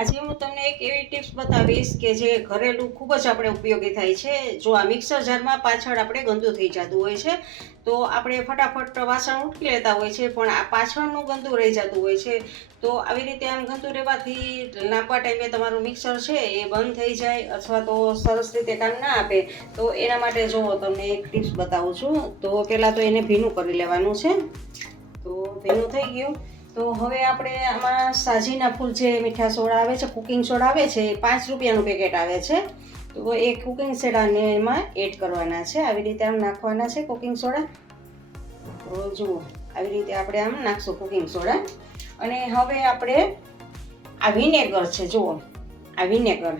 આજે હું તમને એક એવી ટિપ્સ બતાવીશ કે જે ઘરેલું ખૂબ જ આપણે ઉપયોગી થાય છે. જો આ મિક્સર જારમાં પાછળ આપણે ગંદુ થઈ જતું હોય છે તો આપણે ફટાફટ વાસણ ઉટકી લેતા હોય છે, પણ આ પાછળનું ગંદુ રહી જતું હોય છે. તો આવી રીતે આમ ગંદુ રહેવાથી લાંબા ટાઈમે તમારું મિક્સર છે એ બંધ થઈ જાય અથવા તો સરસ રીતે કામ ના આપે. તો એના માટે જો તમને એક ટિપ્સ બતાવું છું. તો પહેલાં તો એને ભીનું કરી લેવાનું છે. તો ભીનું થઈ ગયું તો હવે આપણે આમાં સાજીના ફૂલ જે મીઠા સોડા આવે છે, કુકિંગ સોડા આવે છે, 5 રૂપિયાનું પેકેટ આવે છે. તો એ કુકિંગ સોડાને એમાં એડ કરવાના છે. આવી રીતે આમ નાખવાના છે કુકિંગ સોડા. તો જુઓ આવી રીતે આપણે આમ નાખશું કુકિંગ સોડા. અને હવે આપણે આ વિનેગર છે, જુઓ આ વિનેગર,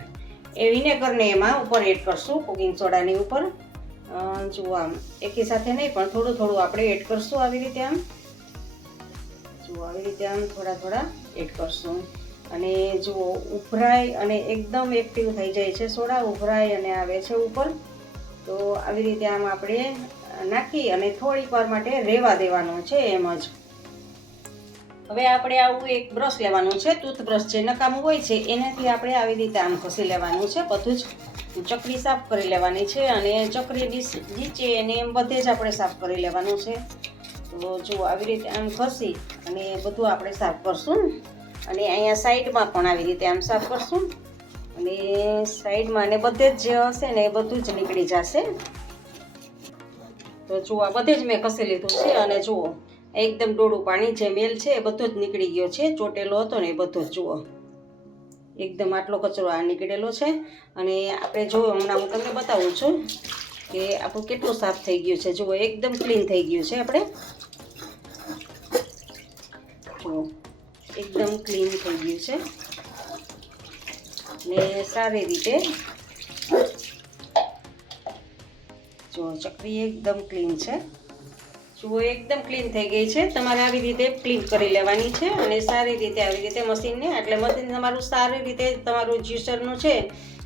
એ વિનેગરને એમાં ઉપર એડ કરશું કુકિંગ સોડાની ઉપર. જુઓ આમ એકી સાથે નહીં પણ થોડું થોડું આપણે એડ કરશું આવી રીતે આમ. આવી રીતે આમ થોડા થોડા એડ કરશું. અને જુઓ ઉભરાય અને એકદમ એક્ટિવ થઈ જાય છે સોડા, ઉભરાય અને આવે છે ઉપર. તો આવી રીતે આમ આપણે નાખી અને થોડીક વાર માટે રહેવા દેવાનું છે એમ જ. હવે આપણે આવું એક બ્રશ લેવાનું છે, ટૂથબ્રશ જે નકામું હોય છે એનાથી આપણે આવી રીતે આમ ઘસી લેવાનું છે. બધું જ ચકરી સાફ કરી લેવાની છે અને ચકરી નીચે એને એમ બધે જ આપણે સાફ કરી લેવાનું છે. તો જુઓ આવી રીતે આમ ઘસી અને બધું આપણે સાફ કરશું. અને અહીંયા સાઈડમાં પણ આવી રીતે આમ સાફ કરશું. અને સાઈડમાં ને બધે જ જે હશે ને એ બધું જ નીકળી જશે. તો જુઓ બધે જ મેં ઘસી લીધું છે અને જુઓ એકદમ ડોળું પાણી જે મેલ છે એ બધો જ નીકળી ગયો છે. ચોટેલો હતો ને એ બધો જ જુઓ એકદમ આટલો કચરો આ નીકળેલો છે. અને આપણે જો હમણાં હું તમને બતાવું છું કે આપણું કેટલું સાફ થઈ ગયું છે. જુઓ એકદમ ક્લીન થઈ ગયું છે આપણે. જુઓ એકદમ ક્લીન થઈ ગયું છે ને સારી રીતે જુઓ ચકરી એકદમ ક્લીન છે. જુઓ એકદમ ક્લીન થઈ ગઈ છે. તમારે આવી રીતે ક્લીન કરી લેવાની છે અને સારી રીતે આવી રીતે મશીનને, એટલે મશીન તમારું સારી રીતે તમારું જ્યુસરનું છે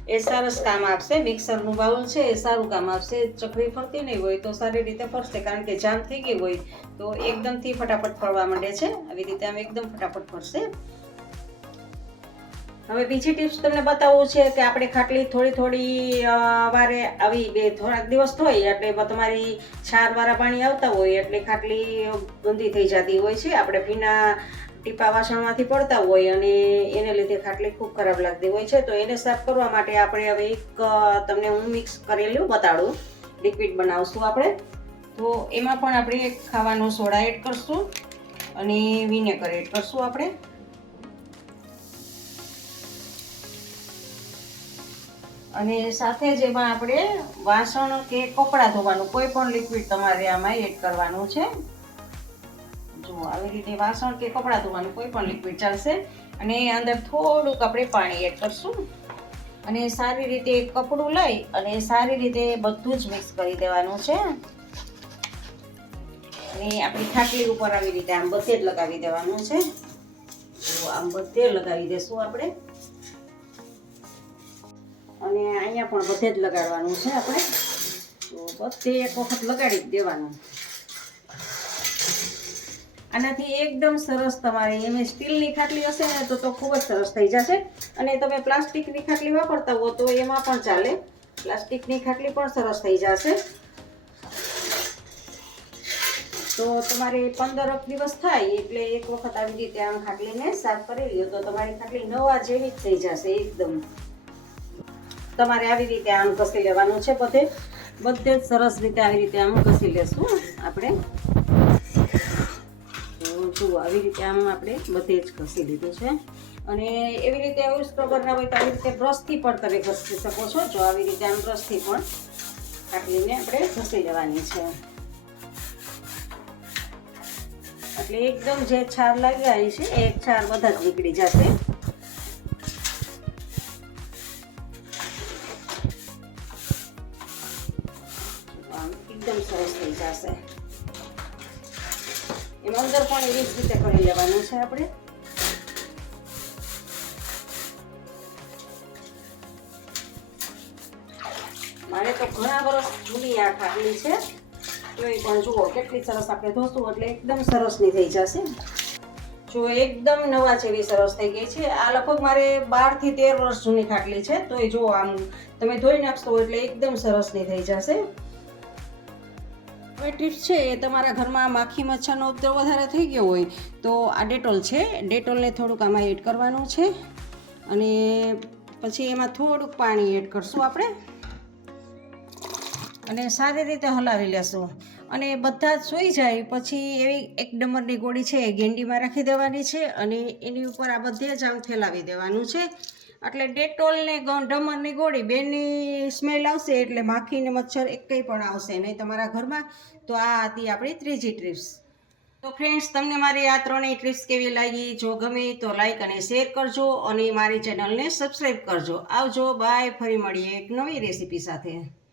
એ સરસ કામ આપશે. મિક્સરનું બાઉલ છે એ સારું કામ આપશે. ચકરી ફરતી નહીં હોય તો સારી રીતે ફરશે, કારણ કે જામ થઈ ગઈ હોય તો એકદમથી ફટાફટ ફરવા માંડે છે. આવી રીતે આમ એકદમ ફટાફટ ફરશે. હવે બીજી ટિપ્સ તમને બતાવવું છે કે આપણે ખાટલી થોડી થોડી વારે આવી થોડાક દિવસ હોય એટલે તમારી ક્ષારવાળા પાણી આવતા હોય એટલે ખાટલી ગંદી થઈ જતી હોય છે. આપણે ભીના ટીપા વાસણમાંથી પડતા હોય અને એને લીધે ખાટલી ખૂબ ખરાબ લાગતી હોય છે. તો એને સાફ કરવા માટે આપણે હવે એક તમને હું મિક્સ કરેલું બતાડું, લિક્વિડ બનાવશું આપણે. તો એમાં પણ આપણે ખાવાનો સોડા એડ કરશું અને વિનેગર એડ કરશું આપણે. અને સાથે જ એમાં આપણે વાસણ કે કપડાં ધોવાનું કોઈ પણ લિક્વિડ તમારે આમાં એડ કરવાનું છે. જુઓ આવી રીતે વાસણ કે કપડાં ધોવાનું કોઈ પણ લિક્વિડ ચાલશે. અને અંદર થોડુંક આપણે પાણી એડ કરશું અને સારી રીતે કપડું લઈ અને સારી રીતે બધું જ મિક્સ કરી દેવાનું છે. અને આપણી ખાટલી ઉપર આવી રીતે આમ બધે જ લગાવી દેવાનું છે. તો આમ બધે લગાવી દેશું આપણે. અને અહીંયા પણ બધે જ લગાડવાનું છે આપણે. તો બધે એક વખત લગાડી જ દેવાનું. આનાથી એકદમ સરસ તમારે એમ સ્ટીલની ખાટલી હશે ને તો ખૂબ જ સરસ થઈ જશે. અને તમે પ્લાસ્ટિકની ખાટલી વાપરતા હો તો એમાં પણ ચાલે. પ્લાસ્ટિકની ખાટલી પણ સરસ થઈ જશે. તો તમારે 15 દિવસ થાય એટલે એક વખત આવી રીતે આમ ખાટલીને સાફ કરી લ્યો તો તમારી ખાટલી નવા જેવી જ થઈ જશે એકદમ. તમારે આવી રીતે આમ ઘસી લેવાનું છે બધે જ સરસ રીતે આવી રીતે આમ ઘસી લેશું આપણે. તો જુઓ આવી રીતે આમ આપણે બધે જ ઘસી લીધું છે. અને એવી રીતે એવું સ્ક્રબર ના હોય તો આવી રીતે બ્રશથી પણ તમે ઘસી શકો છો. જો આવી રીતે આમ બ્રશથી પણ ખાટલીને આપણે ઘસી લેવાની છે. એટલે એકદમ જે છાર લાગી આવી છે એ છાર બધા જ નીકળી જશે. એકદમ સરસ થઈ જશે. એમાં અંદર પણ એવી જ રીતે કરી લેવાનું છે આપણે. મારે તો ઘણા વર્ષ જૂની આ ખાટલી છે તો એ પણ જુઓ કેટલી સરસ આપણે ધોશું એટલે એકદમ સરસની થઈ જશે. જો એકદમ નવા જેવી સરસ થઈ ગઈ છે. આ લગભગ મારે 12 થી 13 વર્ષ જૂની ખાટલી છે. તોય જો આમ તમે ધોઈ નાખશો એટલે એકદમ સરસની થઈ જશે. હવે ટિપ્સ છે એ તમારા ઘરમાં માખી મચ્છરનો ઉપદ્રવ વધારે થઈ ગયો હોય તો આ ડેટોલ છે. ડેટોલને થોડુંક આમાં એડ કરવાનું છે અને પછી એમાં થોડુંક પાણી એડ કરશું આપણે અને સારી રીતે હલાવી લેશું. અને બધા જ સૂઈ જાય પછી એવી એક ડમરની ગોળી છે એ ગેંડીમાં રાખી દેવાની છે અને એની ઉપર આ બધે જ આમ ફેલાવી દેવાનું છે. એટલે ડેટોલ ને ડમરની ગોળી બેની સ્મેલ આવશે એટલે માખી ને મચ્છર એકઈ પણ આવશે નહીં તમારા ઘરમાં. તો આ હતી આપણી ત્રીજી ટિપ્સ. તો ફ્રેન્ડ્સ, તમને મારી આ ત્રણેય ટિપ્સ કેવી લાગી? જો ગમે તો લાઈક અને શેર કરજો અને મારી ચેનલને સબસ્ક્રાઈબ કરજો. આવજો, બાય. ફરી મળીએ એક નવી રેસીપી સાથે.